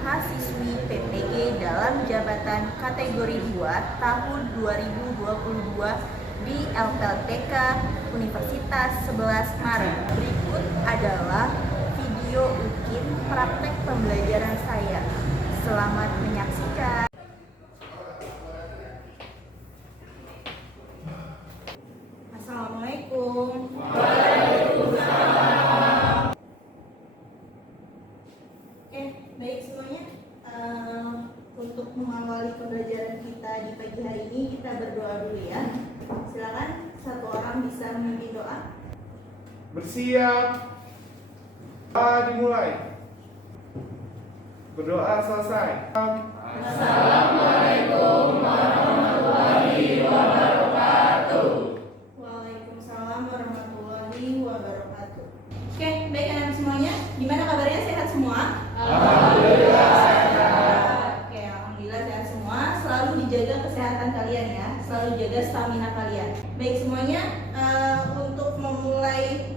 mahasiswi PPG dalam jabatan kategori 2 tahun 2022 di LPLTK Universitas 11 Maret. Berikut adalah video UKIN praktek pembelajaran saya. Selamat menyaksikan. Assalamualaikum. Waalaikumsalam. Oke, baik semuanya. Untuk mengawali pembelajaran kita di pagi hari ini, kita berdoa dulu ya. Silakan satu orang bisa memimpin doa. Bersiap. Dimulai. Berdoa selesai. Assalamualaikum warahmatullahi wabarakatuh. Waalaikumsalam warahmatullahi wabarakatuh. Oke, baik anak semuanya. Gimana kabarnya, sehat semua? Alhamdulillah sehat. Oke, alhamdulillah sehat semua. Selalu dijaga kesehatan kalian ya. Selalu jaga stamina kalian. Baik semuanya, untuk memulai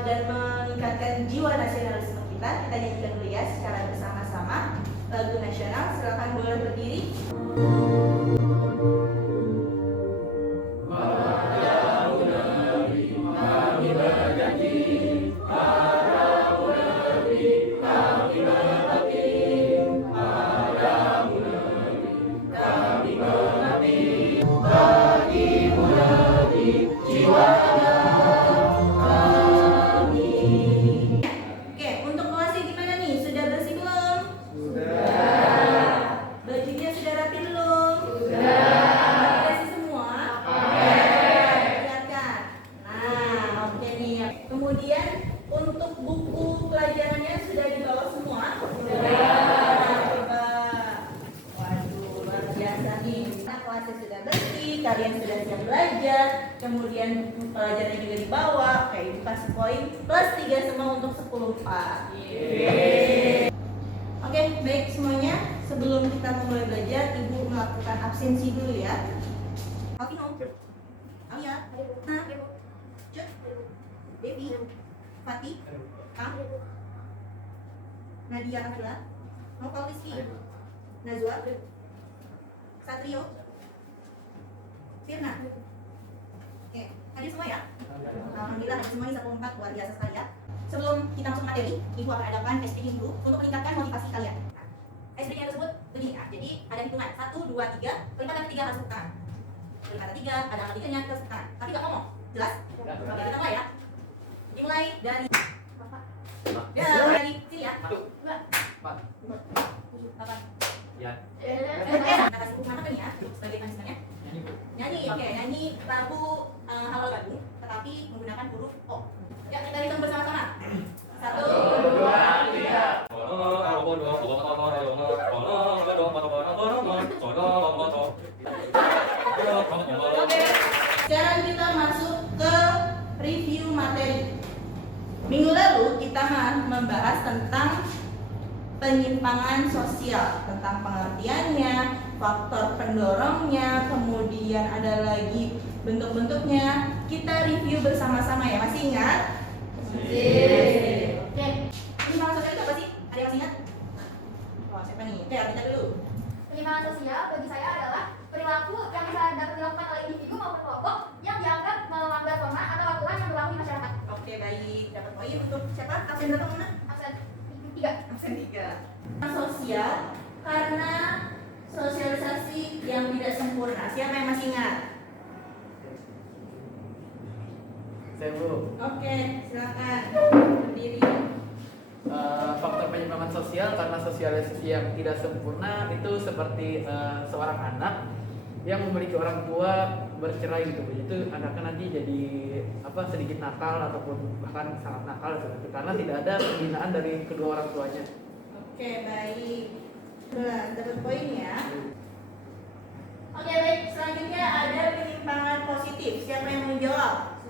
dan meningkatkan jiwa nasionalisme kita nyanyikan dulu ya secara bersama-sama lagu nasional. Silakan boleh berdiri. Kemudian untuk buku pelajarannya sudah dibawa semua? Sudah. Coba. Waduh, luar biasa nih. Kelasnya sudah bersih, kalian sudah siap belajar. Kemudian buku pelajarannya juga dibawa. Oke, Ibu kasih poin plus 3 semua untuk 10-4. Oke, baik semuanya. Sebelum kita mulai belajar, Ibu melakukan absensi dulu ya. Alvino, Alia, Nah, Cut, Devi, Fatih, Kang, Nadia Akila, Nopal Rizky, Nazwa, Satrio, Firna. Oke, hadir semua ya? Alhamdulillah hadir semua, ini 1/4, luar biasa sekali ya. Sebelum kita masuk materi, Ibu akan adakan SPG dulu untuk meningkatkan motivasi kalian. SPG tersebut begini ya, jadi ada hitungan 1, 2, 3, kelima ketiga harus bukan. Kelima ketiga, ada angka tiganya terus bukan. Tapi nggak ngomong, jelas? Oke, kita mulai ya. Dimulai dari dari sini ya. 8. Ya. Kita kasih buku mana ya sebagai punishment-nya? Nyanyi, oke, nyanyi lagu Halo Lagu, tetapi menggunakan huruf O. Ya, kita hitung bersama-sama. 1, 2, 3. Oke. Sekarang kita masuk ke review materi. Minggu lalu kita membahas tentang penyimpangan sosial, tentang pengertiannya, faktor pendorongnya, kemudian ada lagi bentuk-bentuknya. Kita review bersama-sama ya, masih ingat? Masih. Oke, penyimpangan sosial itu apa sih? Ada yang masih ingat? Wah, siapa nih? Oke, kita dulu. Penyimpangan sosial bagi saya adalah perilaku yang bisa dapat dilakukan oleh individu maupun kelompok yang dianggap melanggar norma atau aturan yang berlaku di masyarakat. Oke, baik. Dapat poin untuk siapa? Absen berapa, Mona? Absen 3. Absen 3. Sosial karena sosialisasi yang tidak sempurna. Siapa yang masih ingat? Saya Bu. Oke, silakan berdiri. Faktor penyimpangan sosial karena sosialisasi yang tidak sempurna itu seperti seorang anak yang memiliki orang tua bercerai gitu Bu. Itu anaknya nanti jadi sedikit nakal ataupun bahkan sangat nakal gitu, karena tidak ada pembinaan dari kedua orang tuanya. Oke, baik. Dapat poin ya. Oke, baik. Selanjutnya ada penyimpangan positif. Siapa yang mau jawab?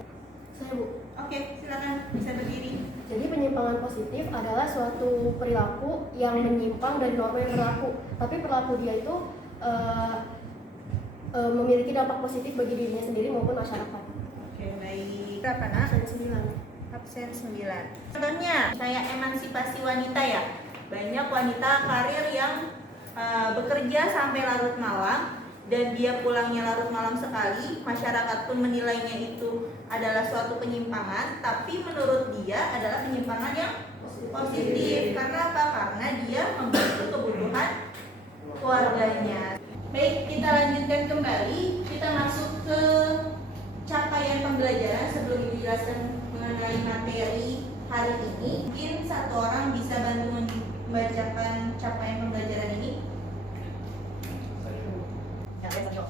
Saya Bu. Oke, silakan bisa berdiri. Jadi penyimpangan positif adalah suatu perilaku yang menyimpang dari norma yang berlaku, tapi perilaku dia itu memiliki dampak positif bagi dirinya sendiri maupun masyarakat. Oke, baik. Berapa nak? Absen 9. Absen 9. Contohnya kayak emansipasi wanita ya. banyak wanita karir yang bekerja sampai larut malam dan dia pulangnya larut malam sekali. Masyarakat pun menilainya itu adalah suatu penyimpangan, tapi menurut dia adalah penyimpangan yang positif. Karena apa? Karena dia membantu kebutuhan keluarganya. Baik, kita lanjutkan kembali. Kita masuk ke capaian pembelajaran. Sebelum Ibu jelaskan mengenai materi hari ini, mungkin satu orang bisa bantu membacakan capaian pembelajaran ini. Ya, baik, Sanyo.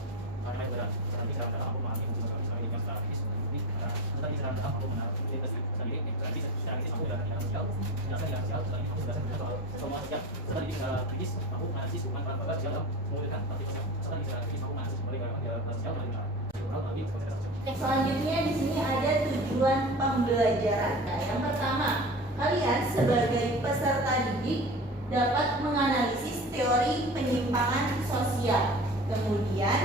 Selanjutnya di sini ada tujuan pembelajaran. Nah, yang pertama, kalian sebagai peserta didik dapat menganalisis teori penyimpangan sosial. Kemudian,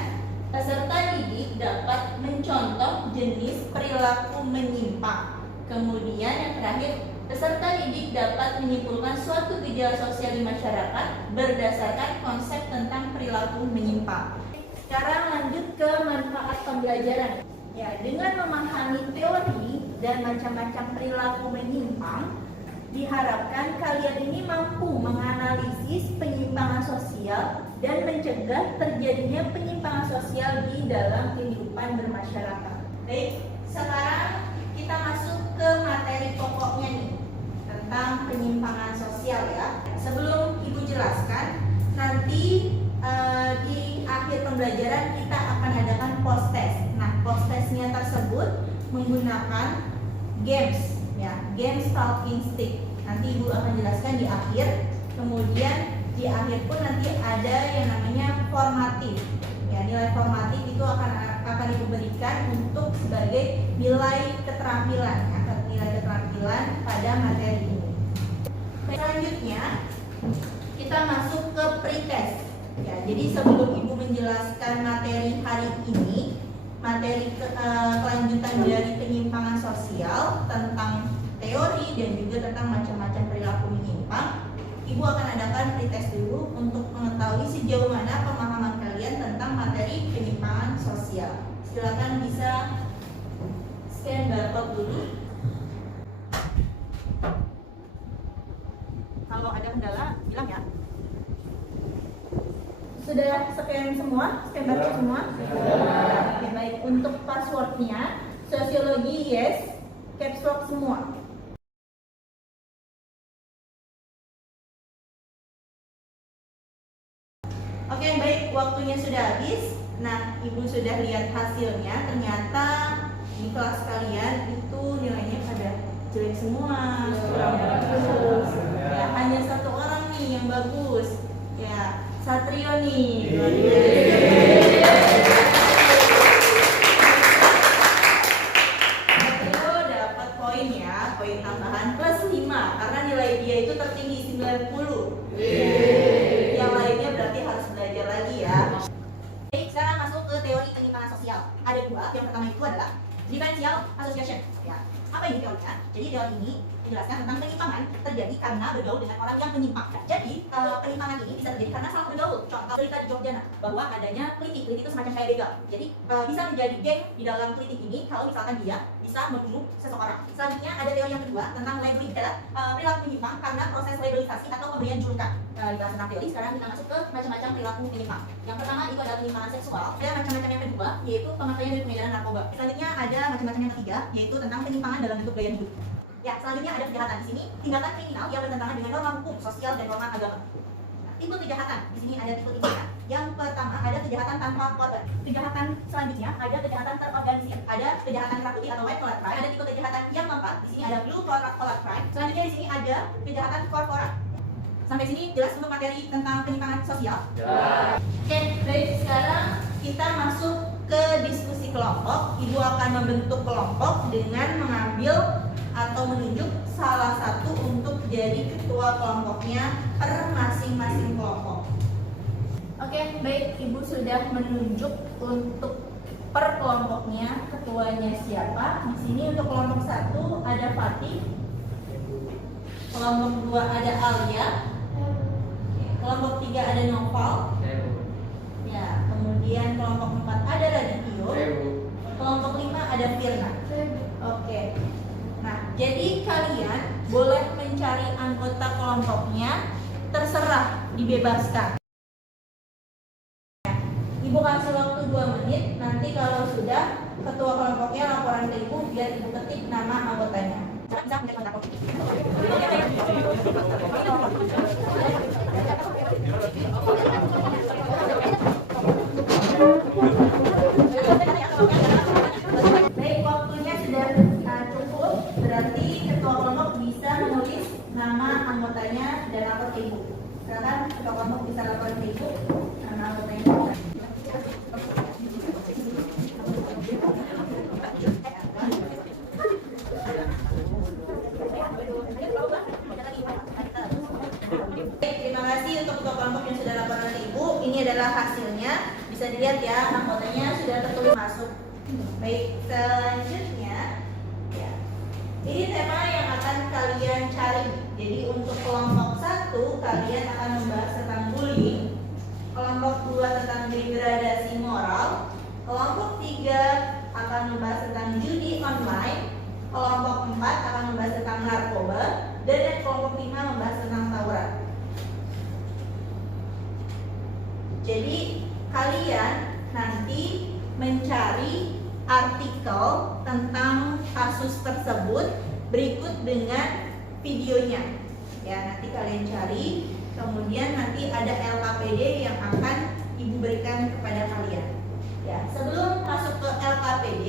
peserta didik dapat mencontoh jenis perilaku menyimpang. Kemudian yang terakhir, peserta didik dapat menyimpulkan suatu gejala sosial di masyarakat berdasarkan konsep tentang perilaku menyimpang. Sekarang lanjut ke manfaat pembelajaran. Ya, dengan memahami teori dan macam-macam perilaku menyimpang, diharapkan kalian ini mampu menganalisis penyimpangan sosial dan mencegah terjadinya penyimpangan sosial di dalam kehidupan bermasyarakat. Baik, sekarang kita masuk ke materi pokoknya nih tentang penyimpangan sosial ya. Sebelum Ibu jelaskan, nanti di akhir pembelajaran kita akan adakan post test. Nah, post testnya tersebut menggunakan games ya, games talking stick. Nanti Ibu akan jelaskan di akhir. Kemudian di akhir pun nanti ada yang namanya formatif. Ya, nilai formatif itu akan Ibu berikan untuk sebagai nilai keterampilan ya, nilai keterampilan pada materi ini. Selanjutnya kita masuk ke pretest. Ya, jadi sebelum Ibu menjelaskan materi hari ini, materi kelanjutan dari penyimpangan sosial tentang teori dan juga tentang macam-macam perilaku menyimpang, Ibu akan adakan pretest dulu untuk mengetahui sejauh mana pemahaman kalian tentang materi penyimpangan sosial. Silakan bisa scan barcode dulu. Kalau ada kendala, bilang ya. Sudah scan semua? Scan barcode semua? Oke, baik. Untuk passwordnya, sosiologi yes, caps lock semua. Oke, baik. Waktunya sudah habis. Nah, Ibu sudah lihat hasilnya. Ternyata di kelas kalian itu nilainya pada jelek semua, kurang bagus. Ya, hanya satu orang nih yang bagus. Ya, Satrio nih. Satrio dapat poin ya, poin tambahan plus 5 karena nilai dia itu tertinggi 90. Yang lainnya berarti harus belajar lagi ya. Baik, sekarang masuk ke teori penyimpangan sosial. Ada dua. Yang pertama itu adalah differential association. Ya, apa ini teorinya? Jadi teori ini menjelaskan tentang penyimpangan terjadi karena bergaul dengan orang yang menyimpang. Jadi penyimpangan ini bisa terjadi karena salah bergaul. Contoh cerita di Jogja bahwa adanya klinik itu semacam kayak begal. Jadi bisa menjadi geng di dalam klinik ini kalau misalkan dia bisa membunuh seseorang. Selanjutnya ada teori yang kedua tentang labeling, adalah perilaku menyimpang karena proses labelisasi atau pemberian julukan. Dibahas tentang teori, sekarang kita masuk ke macam-macam perilaku menyimpang. Yang pertama itu adalah penyimpangan seksual. Ada macam-macam yang kedua yaitu pemakaian dan pengedaran narkoba. Selanjutnya ada macam-macam yang ketiga yaitu tentang penyimpangan dalam bentuk gaya hidup. Ya, selanjutnya ada kejahatan. Di sini tindakan kriminal yang bertentangan dengan norma hukum, sosial dan norma agama. Nah, tipe kejahatan. Di sini ada tipe 3. Yang pertama ada kejahatan tanpa korban. Kejahatan selanjutnya ada kejahatan terorganisir. Ada kejahatan merah putih atau white collar crime. Ada tipe kejahatan yang keempat. Di sini ada blue collar crime. Selanjutnya di sini ada kejahatan korporat. Sampai sini jelas untuk materi tentang penyimpangan sosial? Ya. Oke, baik. Sekarang kita masuk ke diskusi kelompok. Ibu akan membentuk kelompok dengan mengambil atau menunjuk salah satu untuk jadi ketua kelompoknya per masing-masing kelompok. Oke, baik. Ibu sudah menunjuk untuk per kelompoknya ketuanya siapa. Di sini untuk kelompok 1 ada Fatih, kelompok 2 ada Alia, kelompok 3 ada Noval. Saya Bu. Ya, kemudian kelompok 4 ada Radityo. Saya Bu. Kelompok 5 ada Firna. Oke. Nah, jadi kalian boleh mencari anggota kelompoknya, terserah, dibebaskan. Ibu kasih waktu 2 menit, nanti kalau sudah ketua kelompoknya laporan ke ibu biar ibu ketik nama anggotanya. Bisa menjadi anggota Baik, waktunya sudah cukup, berarti ketua kelompok bisa menulis nama anggotanya dan lapor ke ibu. Silakan ketua kelompok bisa lapor ke ibu nama anggotanya. Terima kasih untuk ketua kelompok yang sudah laporan ke ibu. Ini adalah hasilnya. Bisa dilihat ya, anggotanya sudah tertulis masuk. Baik, selanjutnya ya. Ini tema yang akan kalian cari. Jadi untuk kelompok 1 kalian akan membahas tentang bullying. Kelompok 2 tentang degradasi moral. Kelompok 3 akan membahas tentang judi online. Kelompok 4 akan membahas tentang narkoba. Dan yang kelompok 5 membahas tentang tawuran. Jadi kalian nanti mencari artikel tentang kasus tersebut berikut dengan videonya. Ya, nanti kalian cari, kemudian nanti ada LKPD yang akan ibu berikan kepada kalian. Ya, sebelum masuk ke LKPD,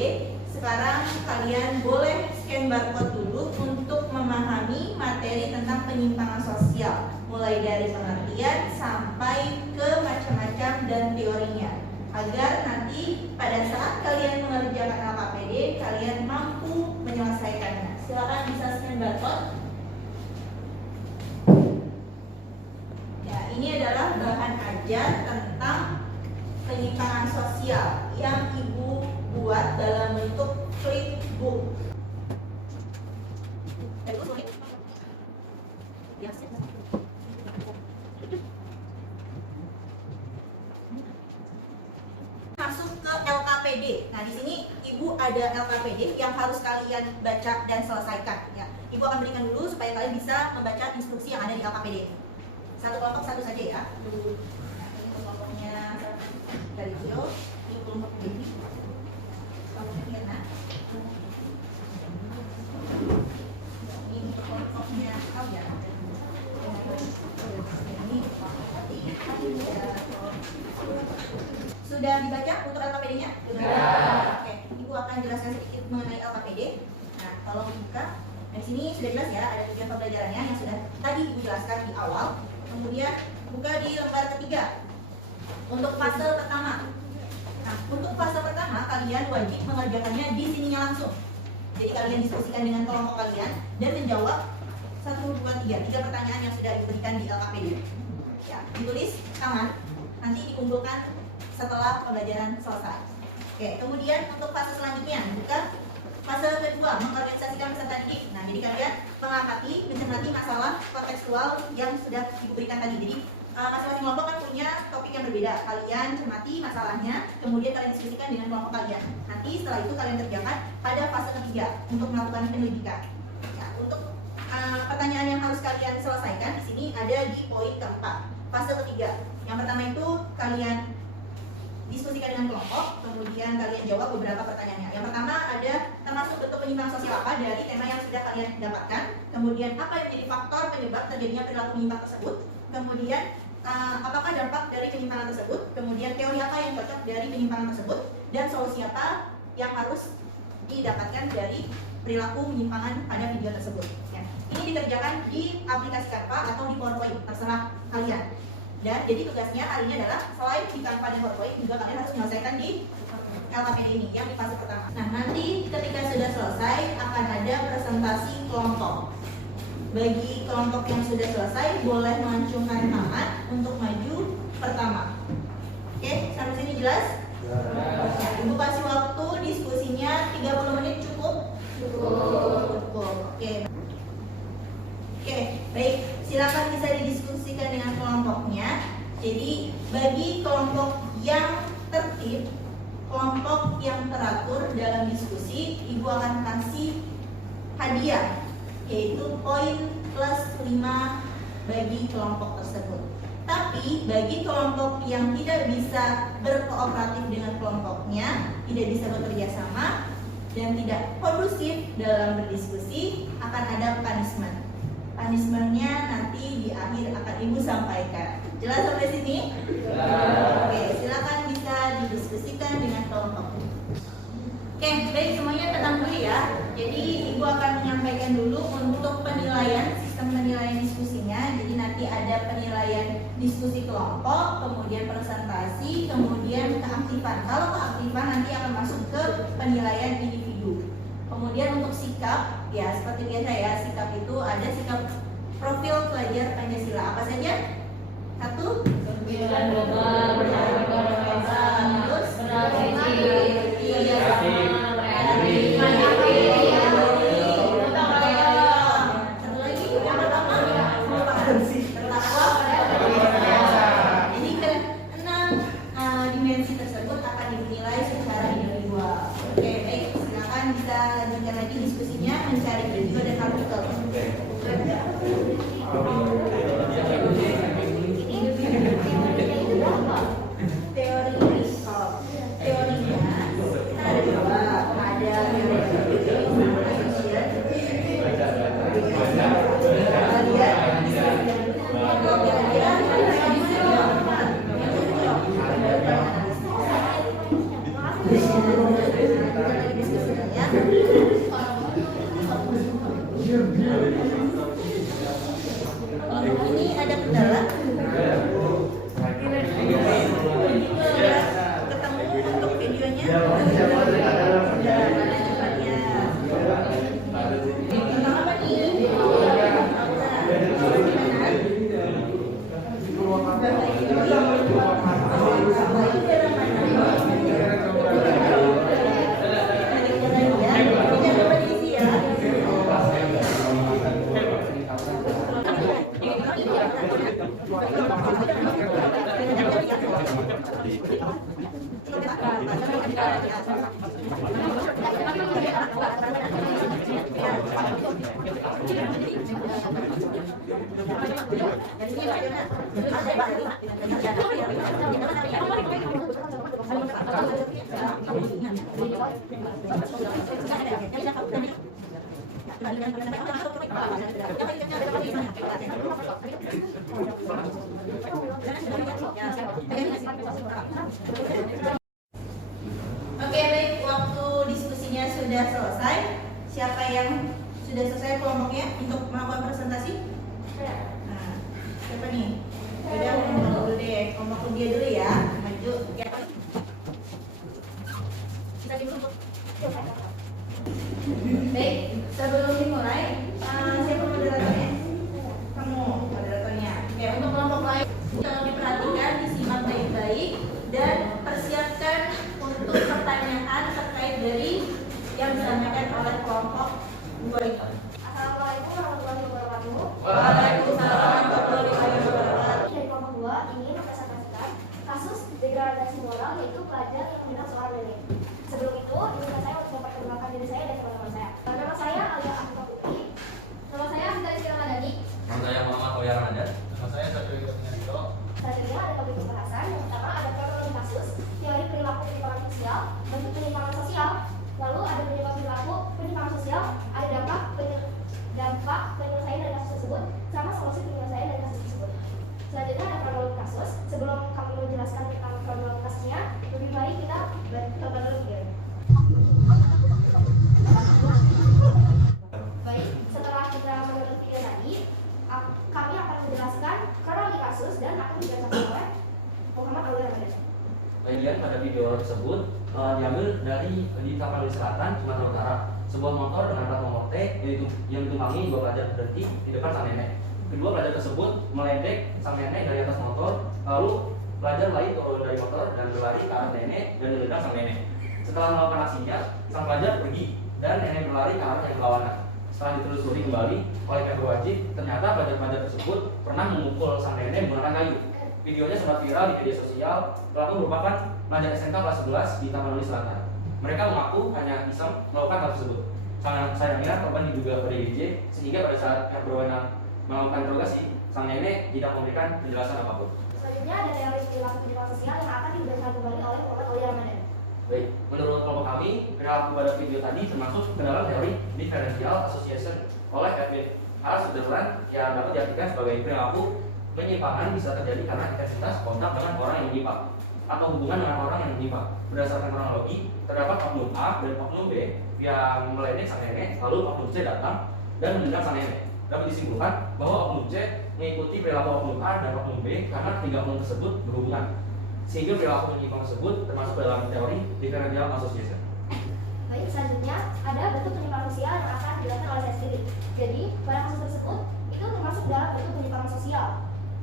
sekarang kalian boleh scan barcode dulu untuk memahami materi tentang penyimpangan sosial, mulai dari pengertian sampai ke macam-macam dan teorinya, agar nanti pada saat kalian mengerjakan LKPD kalian mampu menyelesaikannya. Silakan bisa scan barcode. Ya, ini adalah bahan ajar tentang penyimpangan sosial yang ibu buat dalam bentuk flipbook. Masuk ke LKPD. Nah, di sini ibu ada LKPD yang harus kalian baca dan selesaikan. Ya, ibu akan berikan dulu supaya kalian bisa membaca instruksi yang ada di LKPD. Satu kelompok satu saja ya. Dulu. Nah, ini kelompoknya dari Gio, ini kelompok ini. Kelompoknya Mirna. Ini kelompoknya Aulia. Ini sudah dibaca untuk LKPD-nya? Ya. Oke, ibu akan jelaskan sedikit mengenai LKPD. Nah, kalau buka, di sini sudah jelas ya, ada tujuan pembelajarannya yang sudah tadi ibu jelaskan di awal. Kemudian buka di lembar ketiga untuk fase pertama. Nah, untuk fase pertama kalian wajib mengerjakannya di sininya langsung. Jadi kalian diskusikan dengan kelompok kalian dan menjawab 1, 2, 3 pertanyaan yang sudah diberikan di LKPD. Ya, ditulis tangan, nanti dikumpulkan setelah pembelajaran selesai. Oke, kemudian untuk fase selanjutnya buka fase kedua, mengorganisasikan peserta didik. Nah, jadi kalian mencermati masalah kontekstual yang sudah diberikan tadi. Jadi masing-masing kelompok kan punya topik yang berbeda. Kalian cermati masalahnya, kemudian kalian diskusikan dengan kelompok kalian. Nanti setelah itu kalian kerjakan pada fase ketiga untuk melakukan penyelidikan. Ya, untuk pertanyaan yang harus kalian selesaikan di sini ada di poin keempat, fase ketiga. Yang pertama itu kalian diskusikan dengan kelompok, kemudian kalian jawab beberapa pertanyaannya. Yang pertama ada termasuk bentuk penyimpangan sosial apa dari tema yang sudah kalian dapatkan, kemudian apa yang menjadi faktor penyebab terjadinya perilaku menyimpang tersebut, kemudian apakah dampak dari penyimpangan tersebut, kemudian teori apa yang cocok dari penyimpangan tersebut, dan solusi apa yang harus didapatkan dari perilaku penyimpangan pada video tersebut. Ya. Ini dikerjakan di aplikasi Canva atau di PowerPoint, terserah kalian. Dan jadi tugasnya hari ini adalah selain di Canva dan PowerPoint juga kalian harus menyelesaikan di LKPD ini yang di fase pertama. Nah, nanti ketika sudah selesai akan ada presentasi kelompok. Bagi kelompok yang sudah selesai boleh mengacungkan tangan untuk maju pertama. Oke, sampai sini jelas? Ya, ibu kasih waktu diskusinya 30 menit cukup? Cukup. Oke, baik. Silakan bisa didiskusikan dengan kelompoknya. Jadi bagi kelompok yang tertib, kelompok yang teratur dalam diskusi, Ibu akan kasih hadiah, yaitu poin plus 5 bagi kelompok tersebut. Tapi bagi kelompok yang tidak bisa berkooperatif dengan kelompoknya, tidak bisa bekerja sama, dan tidak kondusif dalam berdiskusi, akan ada punishment. Punishmentnya nanti di akhir akan Ibu sampaikan. Jelas sampai sini? Oke, silakan bisa didiskusikan dengan kelompok. Oke, baik, semuanya tenang dulu ya. Jadi Ibu akan menyampaikan dulu untuk penilaian, sistem penilaian diskusinya. Jadi nanti ada penilaian diskusi kelompok, kemudian presentasi, kemudian keaktifan. Kalau keaktifan nanti akan masuk ke penilaian individu. Kemudian untuk sikap, ya seperti biasa ya, sikap itu ada sikap profil pelajar Pancasila. Apa saja? 1. Terus jadi keenam dimensi tersebut akan dinilai secara individual. Oke, baik, silakan bisa lanjutkan lagi diskusinya, mencari video dan artikel. Teorinya ada dua, ada ini ada kendala. Ketemu untuk videonya. Apa nih? Oke, baik, waktu diskusinya sudah selesai. Siapa yang sudah selesai kelompoknya untuk melakukan presentasi? Nah, siapa nih? Udah, kelompok dulu deh, kelompok dia dulu ya. Maju. Ya. Kita dulu. Baik, sebelum dimulai, siapa moderatornya? Kamu moderatornya. Oke, untuk kelompok lain, tolong diperhatikan, disimak baik-baik dan persiapkan untuk pertanyaan terkait dari yang disampaikan oleh kelompok 2 itu. Assalamualaikum warahmatullahi wabarakatuh. Waalaikumsalam warahmatullahi wabarakatuh. Dari kelompok 2 ingin mempresentasikan kasus degradasi moral yaitu pelajar yang menghina seorang nenek. Sebelum itu, izinkan saya untuk memperkenalkan diri saya dan teman-teman saya. Nama saya Alia Afifah Putri. Nama saya Afifah Rizky Ramadhani. Nama saya Muhammad Oya Ramadan. Nama saya Satrio Yudhito. Selanjutnya ada topik pembahasan. Yang pertama ada kronologi kasus, teori perilaku penyimpangan sosial, bentuk penyimpangan sosial. Lalu ada penyebab perilaku penyimpangan sosial, ada dampak penyelesaian dari kasus tersebut, sama solusi penyelesaian dari kasus tersebut. Selanjutnya ada kronologi kasus. Sebelum kami menjelaskan tentang kronologi kasusnya, lebih baik kita tonton dulu videonya. Baik, setelah kita menonton video tadi, kami akan menjelaskan kronologi kasus dan akan dijelaskan oleh Muhammad Alia Ramadan. Bagian pada video tersebut diambil dari di Tapanuli Selatan, Sumatera Utara. Sebuah motor dengan plat nomor T yang ditumpangi dua pelajar berhenti di depan sang nenek. Kedua pelajar tersebut meledek sang nenek dari atas motor, lalu pelajar lain turun dari motor dan berlari ke arah nenek dan menendang sang nenek. Setelah melakukan aksinya, sang pelajar pergi dan nenek berlari ke arah yang berlawanan. Setelah ditelusuri kembali oleh pihak berwajib, ternyata pelajar-pelajar tersebut pernah memukul sang nenek menggunakan kayu. Videonya sempat viral di media sosial. Pelaku merupakan pelajar SMK kelas 11 di Tapanuli Selatan. Mereka mengaku hanya iseng melakukan hal tersebut. Sayangnya korban diduga ODGJ sehingga pada saat yang berwenang melakukan interogasi, sang nenek tidak memberikan penjelasan apapun. Selanjutnya ada teori perilaku penyimpangan sosial yang akan dijelaskan kembali oleh Muhammad Aulia Ramadan. Baik, menurut kelompok kami, perilaku pada video tadi termasuk ke dalam teori differential association oleh Edwin Hal Sutherland yang dapat diartikan sebagai perilaku penyimpangan bisa terjadi karena intensitas kontak dengan orang yang menyimpang atau hubungan dengan orang yang menyimpang. Berdasarkan kronologi, terdapat oknum A dan oknum B yang meledek sang nenek, lalu oknum C datang dan menendang sang nenek. Dapat disimpulkan bahwa oknum C mengikuti perilaku oknum A dan oknum B karena tiga oknum tersebut berhubungan, sehingga perilaku menyimpang tersebut termasuk dalam teori differential association. Baik, selanjutnya ada bentuk penyimpangan sosial yang akan dijelaskan oleh saya sendiri. Jadi, pada kasus tersebut itu termasuk dalam bentuk penyimpangan sosial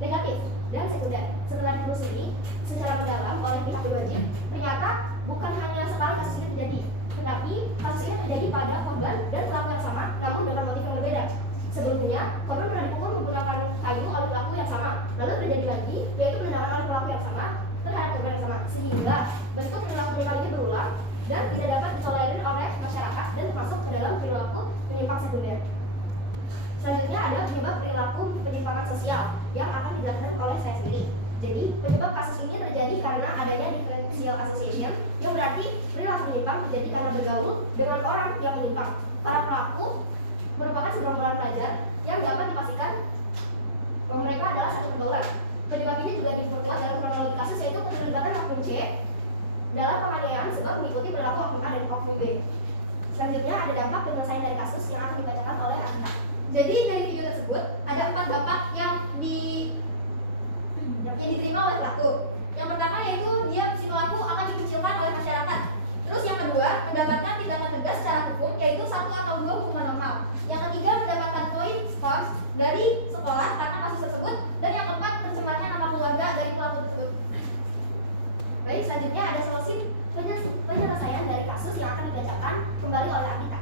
negatif dan sekunder. Setelah ditelusuri secara mendalam oleh pihak berwajib, ternyata bukan hanya sekali kasus ini terjadi, tetapi kasus ini terjadi pada korban dan pelaku yang sama, namun dengan motif yang berbeda. Sebelumnya, korban pernah dipukul menggunakan kayu oleh pelaku yang sama, lalu terjadi lagi, yaitu penembakan oleh pelaku yang sama terhadap korban yang sama, sehingga bentuk perilaku penyimpangan ini berulang dan tidak dapat ditolerir oleh masyarakat dan termasuk ke dalam perilaku penyimpang sekunder. Selanjutnya ada penyebab perilaku penyimpangan sosial yang akan dijelaskan oleh saya sendiri. Jadi, penyebab kasus ini terjadi karena adanya differential association, yang berarti perilaku menyimpang terjadi karena bergaul dengan orang yang menyimpang. Para pelaku merupakan segerombolan pelajar yang dapat dipastikan bahwa mereka adalah satu pergaulan. Penyebab ini juga diperkuat dalam kronologi kasus, yaitu keterlibatan oknum C dalam penganiayaan sebab mengikuti perilaku oknum A dan oknum B. Selanjutnya ada dampak penyelesaian dari kasus yang akan dibacakan oleh Anita. Jadi dari video tersebut ada 4 dampak yang diterima oleh pelaku. Yang pertama yaitu si pelaku akan dikucilkan oleh masyarakat. Terus yang kedua mendapatkan tindakan tegas secara hukum, yaitu 1 atau 2 hukuman normal. Yang ketiga mendapatkan poin skors dari sekolah karena kasus tersebut. Dan yang keempat tercemarnya nama keluarga dari pelaku tersebut. Baik, selanjutnya ada solusi penyelesaian dari kasus yang akan dibacakan kembali oleh Anita.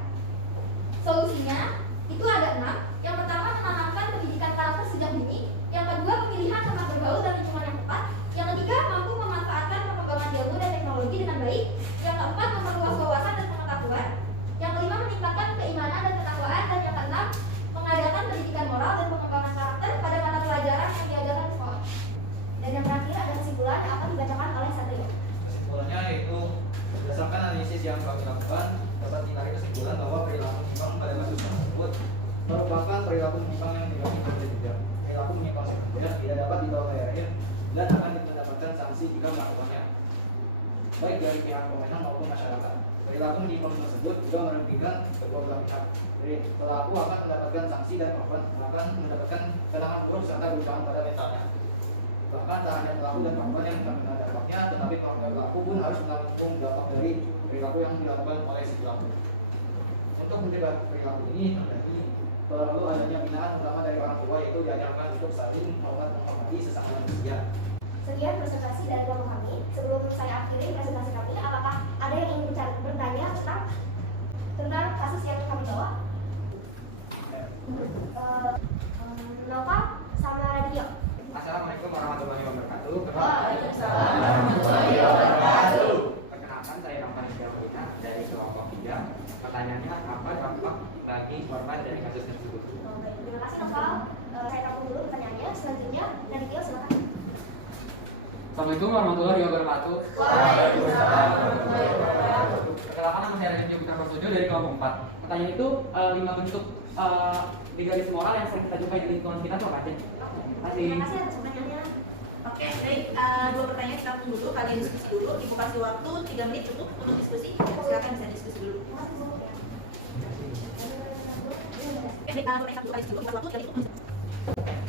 Solusinya itu ada 6. Yang pertama menanamkan pendidikan karakter sejak dini. Yang kedua pemilihan tempat bergaul dan lingkungan yang tepat. Yang ketiga mampu memanfaatkan perkembangan ilmu dan teknologi dengan baik. Yang keempat memperluas wawasan dan pengetahuan. Yang kelima meningkatkan keimanan dan ketakwaan. Dan yang keenam mengadakan pendidikan moral dan pengembangan karakter pada mata pelajaran yang diajarkan di sekolah. Dan yang terakhir ada kesimpulan yang akan dibacakan oleh Satrio. Kesimpulannya yaitu berdasarkan analisis yang kami lakukan dapat ditarik kesimpulan bahwa perilaku menyimpang pada kasus tersebut merupakan perilaku menyimpang yang tidak berjenjang. Perilaku menyimpang sekunder tidak dapat ditolerir dan akan mendapatkan sanksi jika melakukannya, baik dari pihak pemenang maupun masyarakat. Perilaku menyimpang tersebut juga merugikan kedua belah pihak. Jadi, pelaku akan mendapatkan sanksi dan korban akan mendapatkan kenangan buruk serta berusaha pada mentalnya. Bahkan tak hanya pelaku dan korban yang terkena dampaknya, tetapi keluarga pelaku pun harus menanggung dampak dari perilaku yang dilakukan oleh si pelaku. Untuk mencegah perilaku ini terjadi, perlu adanya binaan utama dari orang tua, yaitu diajarkan untuk saling menghormati sesama manusia. Sekian presentasi dari kelompok kami. Sebelum saya akhiri presentasi kami, apakah ada yang ingin bertanya tentang kasus yang kami bawa? Nova sama Radio. Assalamualaikum warahmatullahi wabarakatuh. Waalaikumsalam warahmatullahi wabarakatuh. Perkenalkan, saya Rahman Syarwina dari kelompok 3. Pertanyaannya, apa dampak bagi korban dari kasus tersebut? Baik, terima kasih Nova. Saya tampung dulu pertanyaannya. Selanjutnya Radio, silakan. Assalamualaikum warahmatullahi wabarakatuh. Waalaikumsalam warahmatullahi wabarakatuh. Perkenalkan, nama saya Raditya Putra Prasojo dari kelompok 4. Pertanyaan itu 5 bentuk legalisme moral yang sering kita jumpai di lingkungan kita itu apa aja? Terima kasih atas pertanyaannya. Oke, baik. 2 pertanyaan kita tunggu dulu. Kalian diskusi dulu. Ibu kasih waktu 3 menit cukup untuk diskusi. Silakan bisa diskusi dulu. Baik, pertanyaan satu kali dulu. Kita waktu 3 menit.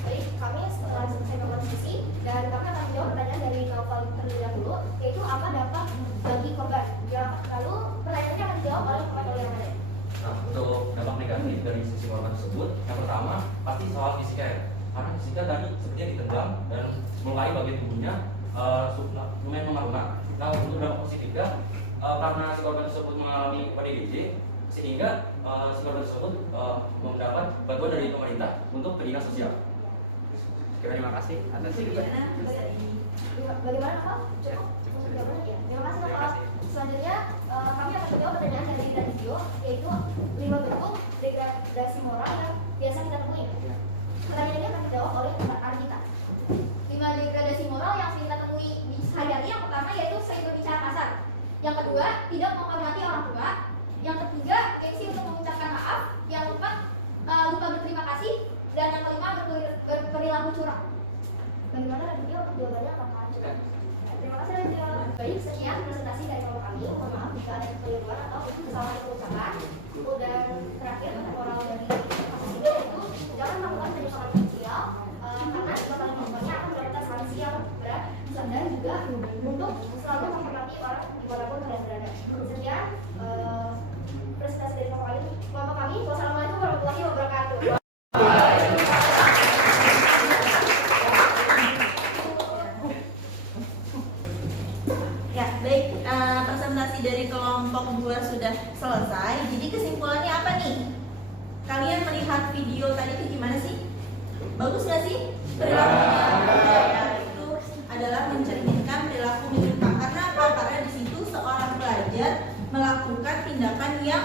Baik, kami setelah selesai melakukan diskusi dan kami akan menjawab pertanyaan dari Nova terlebih dahulu, yaitu apa dampak bagi korban. Ya, lalu pertanyaannya akan dijawab oleh Muhammad Aulia Ramadan. Nah, untuk dampak negatif dari sisi korban tersebut, yang pertama pasti soal fisika ya. Karena fisika tadi sepertinya ditendang dan melukai bagian tubuhnya lumayan memaruna. Nah, untuk dampak positifnya karena si korban tersebut mengalami ODGJ, sehingga si korban tersebut mendapat bantuan dari pemerintah untuk ke dinas sosial. Terima kasih atas Bagaimana bisa di Bagaimana Pak? Cukup? Cukup. Jawabannya ya. Terima kasih Terima Pak. kasih. Selanjutnya kami akan menjawab pertanyaan dari video, yaitu 5 bentuk degradasi moral yang biasa kita temui. Pertanyaan ini akan dijawab oleh Mbak Ardita. 5 degradasi moral yang sering kita temui di sehari-hari. Yang pertama yaitu sering berbicara kasar. Yang kedua, tidak menghormati orang tua. Yang ketiga, gengsi untuk mengucapkan maaf. Yang keempat, lupa berterima kasih. Dan yang kelima, berperilaku curang. Bagaimana video untuk jawabannya apakah cukup? Terima kasih Radio. Baik, sekian presentasi dari kelompok kami. Mohon maaf jika ada kekeliruan atau kesalahan pengucapan. Dan terakhir, moral dari kasus ini yaitu jangan melakukan penyimpangan sosial karena jika kalian melakukannya akan mendapatkan sanksi yang berat dan juga untuk selalu menghormati orang dimanapun kalian berada. Sekian presentasi dari kelompok kami. Wassalamualaikum warahmatullahi wabarakatuh. Ya, baik, presentasi dari kelompok 2 sudah selesai. Jadi kesimpulannya apa nih? Kalian melihat video tadi itu gimana sih? Bagus nggak sih perilakunya? Ya, itu adalah mencerminkan perilaku menyimpang. Karena apa? Karena di situ seorang pelajar melakukan tindakan yang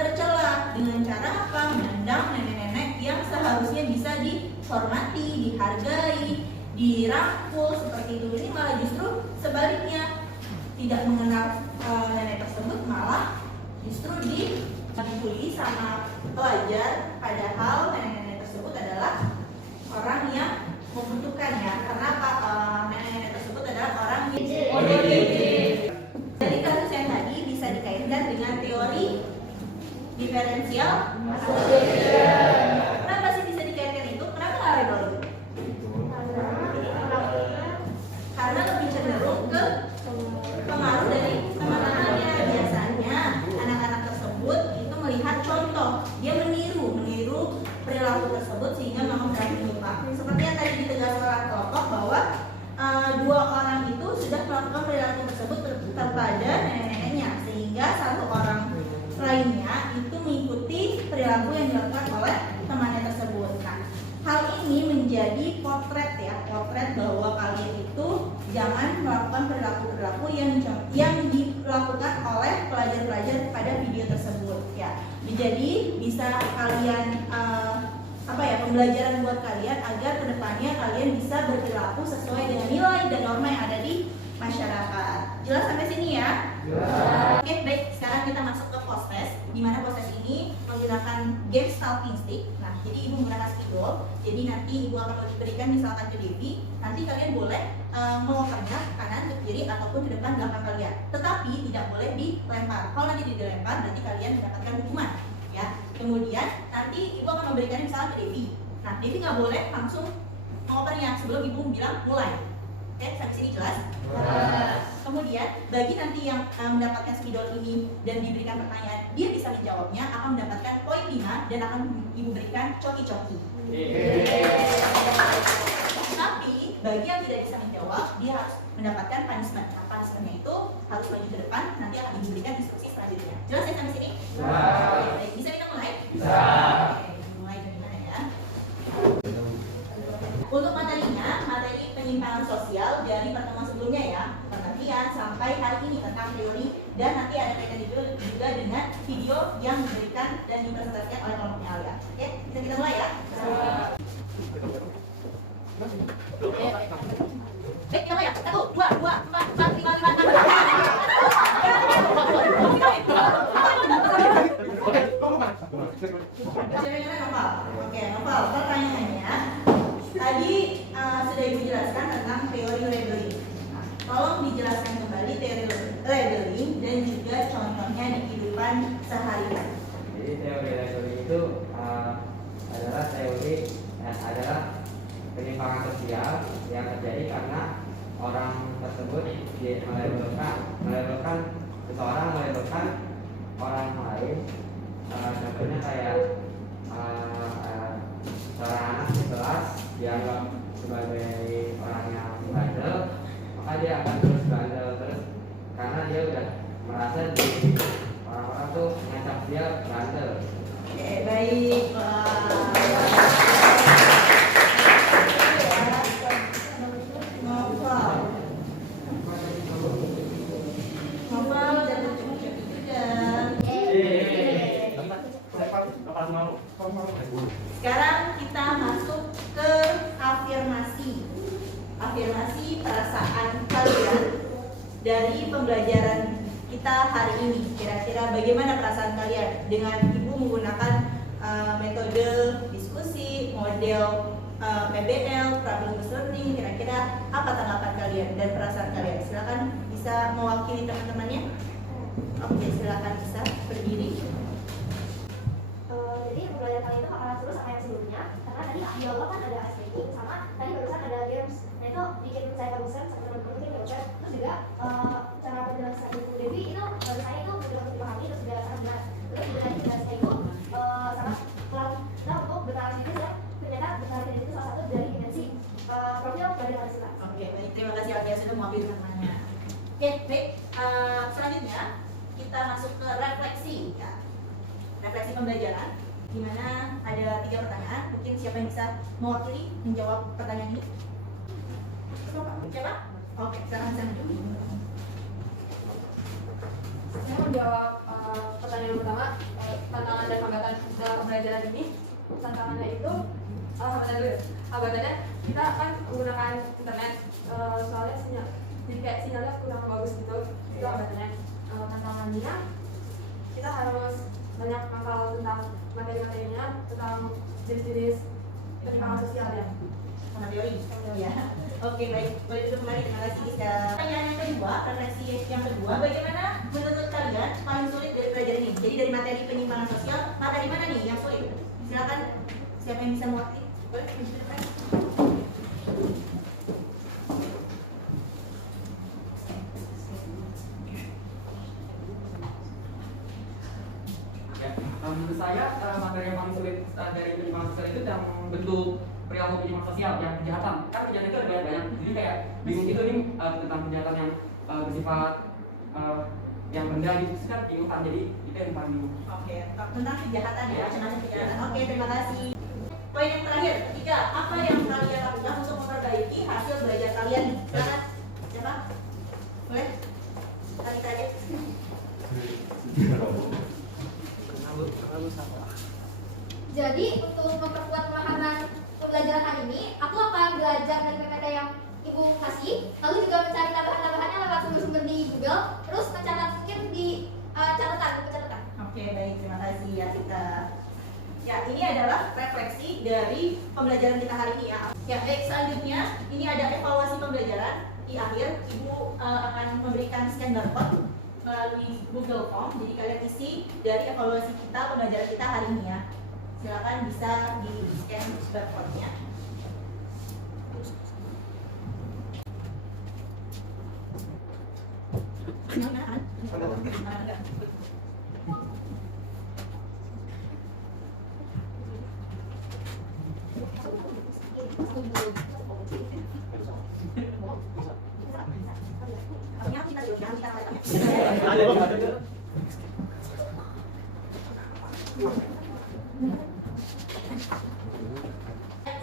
tercela dengan cara apa? Menendang nenek-nenek yang seharusnya bisa dihormati, dihargai, dirangkul seperti itu. Ini malah justru sebaliknya, tidak mengenal nenek tersebut, malah justru dibully sama pelajar, padahal nenek-nenek tersebut adalah orang yang membutuhkan ya. Karena apa? Nenek-nenek tersebut adalah orang yang Dari kasus yang tadi bisa dikaitkan dengan teori diferensial association. Kenapa sih bisa dikaitkan itu? Kenapa nggak rebel itu? Karena lebih cenderung ke pengaruh dari teman-temannya. Biasanya anak-anak tersebut itu melihat contoh, dia meniru perilaku tersebut sehingga memang menyimpang. Seperti yang tadi ditegaskan oleh kelompok bahwa 2 orang itu sudah melakukan perilaku tersebut kepada nenek-neneknya, sehingga 1 orang lainnya itu mengikuti perilaku yang dilakukan oleh temannya tersebut. Nah, hal ini menjadi potret bahwa kalian itu jangan melakukan perilaku-perilaku yang dilakukan oleh pelajar-pelajar pada video tersebut ya. Jadi bisa kalian pembelajaran buat kalian agar kedepannya kalian bisa berperilaku sesuai dengan nilai dan norma yang ada di masyarakat. Jelas sampai sini ya? Oke, baik. Sekarang kita masuk ke post test, di mana post test ini menggunakan game stalking stick. Nah, jadi ibu menggunakan spidol. Jadi nanti ibu akan berikan misalkan ke Devi. Nanti kalian boleh mengopernya ke kanan, ke kiri, ataupun ke depan belakang kalian. Tetapi tidak boleh dilempar. Kalau nanti dilempar, berarti kalian mendapatkan hukuman. Ya. Kemudian nanti ibu akan memberikannya misalkan ke Devi. Nah, Devi nggak boleh langsung mengopernya sebelum ibu bilang mulai. Oke, sampai sini jelas? Kemudian bagi nanti yang mendapatkan spidol ini dan diberikan pertanyaan, dia bisa menjawabnya, akan mendapatkan poin 5 dan akan ibu berikan coki-coki. Tapi bagi yang tidak bisa menjawab, dia harus mendapatkan punishment. Nah, punishmentnya itu harus maju ke depan, nanti akan diberikan instruksi selanjutnya. Jelas ya sampai sini? Baik, bisa kita mulai? Bisa. Oke, mulai dari mana ya? Untuk materinya, materi penyimpangan sosial dari pertemuan sebelumnya ya, pengertian sampai hari ini tentang teori, dan nanti ada kaitan juga dengan video yang diberikan dan dipresentasikan oleh kelompoknya Alia. Oke, bisa kita mulai ya? Baik, kita mulai ya? 1, 2, 4, 5, 6. Oke, Noval, pertanyaannya tadi sudah ibu jelaskan tentang teori labeling. Nah, tolong dijelaskan kembali teori labeling dan juga contohnya di kehidupan sehari-hari. Jadi teori labeling itu adalah penyimpangan sosial yang terjadi karena orang tersebut melabelkan seseorang melabelkan orang lain. Contohnya kayak seorang anak di kelas dianggap sebagai orang yang bandel, maka dia akan terus bandel terus karena dia udah merasa di orang-orang tuh ngecap dia bandel. Oke, baik. Sekarang kita masuk ke afirmasi. Afirmasi perasaan kalian dari pembelajaran kita hari ini. Kira-kira bagaimana perasaan kalian dengan Ibu menggunakan metode diskusi, model PBL, problem based learning. Kira-kira apa tanggapan kalian dan perasaan kalian? Silakan bisa mewakili teman-temannya. Oke, silakan bisa berdiri. Jadi pembelajaran kali itu akan terus sama yang sebelumnya, karena tadi di awal kan ada speaking sama tadi barusan ada games. Nah itu bikin saya bagusan sama teman-teman mungkin bagusan. Terus juga cara penjelasan Ibu Devi itu menurut saya itu sudah dipahami, terus sudah sangat jelas. Terus juga tadi penjelasan Ibu sangat pelan. Nah untuk bertranslasi itu ya ternyata bertranslasi itu salah satu dari dimensi profil dari Pancasila. Oke, baik. Terima kasih Alkia sudah mewakili teman-temannya. Oke, baik. Selanjutnya kita masuk ke refleksi. Ya. Refleksi pembelajaran, di mana ada 3 pertanyaan. Mungkin siapa yang bisa mewakili menjawab pertanyaan ini? Siapa? Oke, sekarang bisa menjawab. Saya menjawab pertanyaan yang pertama, tantangan dan hambatan dalam pembelajaran ini. Tantangannya itu hambatannya kita akan menggunakan internet, soalnya sinyal, jadi kayak sinyalnya kurang bagus gitu. Itu hambatannya. Tantangannya kita harus banyak hafal tentang materi-materinya, tentang jenis-jenis penyimpangan sosial ya. Sama teori. Ya. Oke, baik. Boleh duduk kembali. Terima kasih. Pertanyaan yang kedua, refleksi yang kedua, bagaimana menurut kalian paling sulit dari pelajaran ini? Jadi dari materi penyimpangan sosial, dari mana nih yang sulit? Silakan, siapa yang bisa mewakili? Boleh ditunjukkan. Menurut saya materi yang paling sulit dari penyimpangan sosial itu yang bentuk perilaku penyimpangan sosial, yang kejahatan. Kan kejahatan itu ada banyak, jadi kayak bingung gitu nih tentang kejahatan yang bersifat yang benda gitu kan bingung kan, jadi itu yang paling bingung. Oke, tentang kejahatan ya, macam-macam kejahatan. Oke, terima kasih. Poin yang terakhir, ketiga, apa yang kalian lakukan untuk memperbaiki hasil belajar kalian? Silakan, siapa? Boleh? Tadi terakhir. Jadi untuk memperkuat pemahaman pembelajaran hari ini, aku akan belajar dari PPT yang Ibu kasih, lalu juga mencari tambahan-tambahannya lewat sumber-sumber di Google, terus mencatat mungkin di catatan. Oke, baik, terima kasih ya kita. Ya, ini adalah refleksi dari pembelajaran kita hari ini ya. Ya, baik, selanjutnya ini ada evaluasi pembelajaran. Di akhir, Ibu akan memberikan scan barcode melalui Google Form. Jadi kalian isi dari evaluasi kita, pembelajaran kita hari ini ya. Silakan bisa di scan barcode-nya.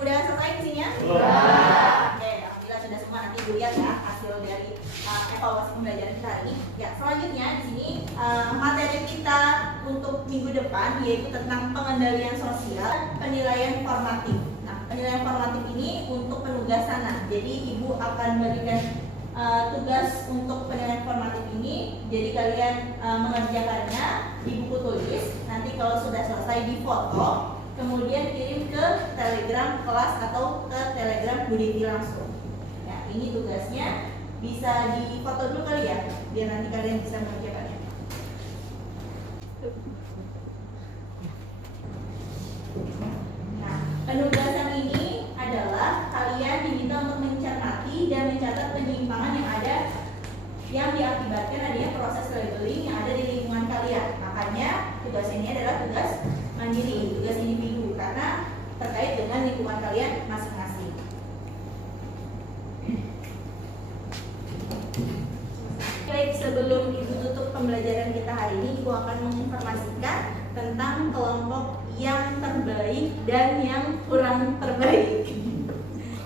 Udah selesai isinya? Oke, alhamdulillah sudah semua. Nanti dilihat ya hasil dari evaluasi pembelajaran kita hari ini. Ya, selanjutnya di sini materi kita untuk minggu depan yaitu tentang pengendalian sosial, penilaian formatif. Nah, penilaian formatif ini untuk penugasan. Nah, jadi Ibu akan memberikan tugas untuk penilaian formatif ini. Jadi kalian mengerjakannya di buku tulis. Nanti kalau sudah selesai difoto, kemudian kirim ke Telegram kelas atau ke Telegram Bu Devi langsung. Ya, ini tugasnya. Bisa difoto dulu kali ya, biar nanti kalian bisa mengerjakannya. Nah, penugasan ini adalah kalian diminta untuk mencermati dan mencatat penyimpangan yang ada yang diakibatkan adanya proses labeling yang ada di lingkungan kalian. Makanya tugas ini adalah tugas mandiri, tugas individu karena terkait dengan lingkungan kalian masing-masing. Baik, sebelum Ibu tutup pembelajaran kita hari ini, Ibu akan menginformasikan tentang kelompok yang terbaik dan yang kurang terbaik.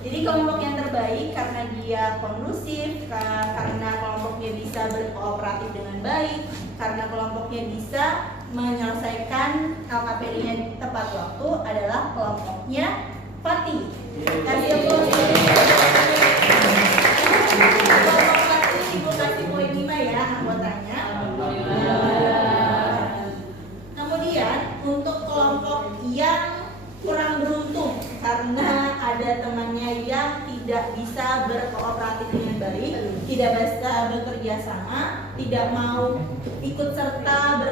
Jadi kelompok yang terbaik karena dia kondusif, karena kelompoknya bisa berkooperatif dengan baik, karena kelompoknya bisa menyelesaikan LKPD-nya tepat waktu adalah kelompoknya Fatih. Kasih tepuk. Kelompok Fatih Ibu kasih poin 5 ya anggotanya. Kemudian untuk kelompok yang kurang beruntung karena ada temannya yang tidak bisa berkooperatif dengan baik, tidak bisa bekerja sama, tidak mau ikut serta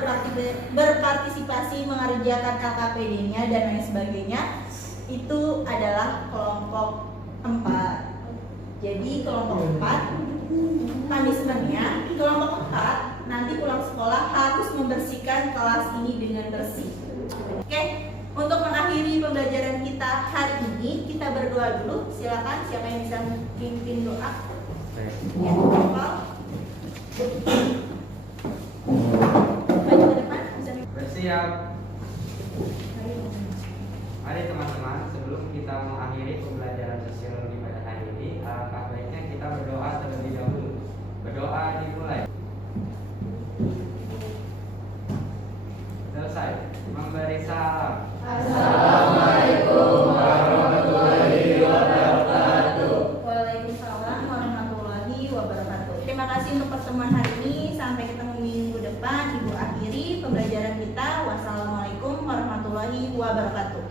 berpartisipasi mengerjakan LKPD-nya dan lain sebagainya, itu adalah kelompok 4. Jadi kelompok 4 punishment-nya, kelompok 4 nanti pulang sekolah harus membersihkan kelas ini dengan bersih. Oke, untuk mengakhiri pembelajaran kita hari ini, kita berdoa dulu. Silakan siapa yang bisa pimpin doa. Ya, Paul. Maju ke depan. Bersiap. Mari teman-teman, sebelum kita mengakhiri pembelajaran sosiologi pada hari ini, alangkah baiknya kita berdoa terlebih dahulu. Berdoa dimulai. Selesai. Memberi salam. Assalamualaikum warahmatullahi wabarakatuh. Waalaikumsalam warahmatullahi wabarakatuh. Terima kasih untuk pertemuan hari ini. Sampai ketemu minggu depan. Ibu akhiri pembelajaran kita. Wassalamualaikum warahmatullahi wabarakatuh.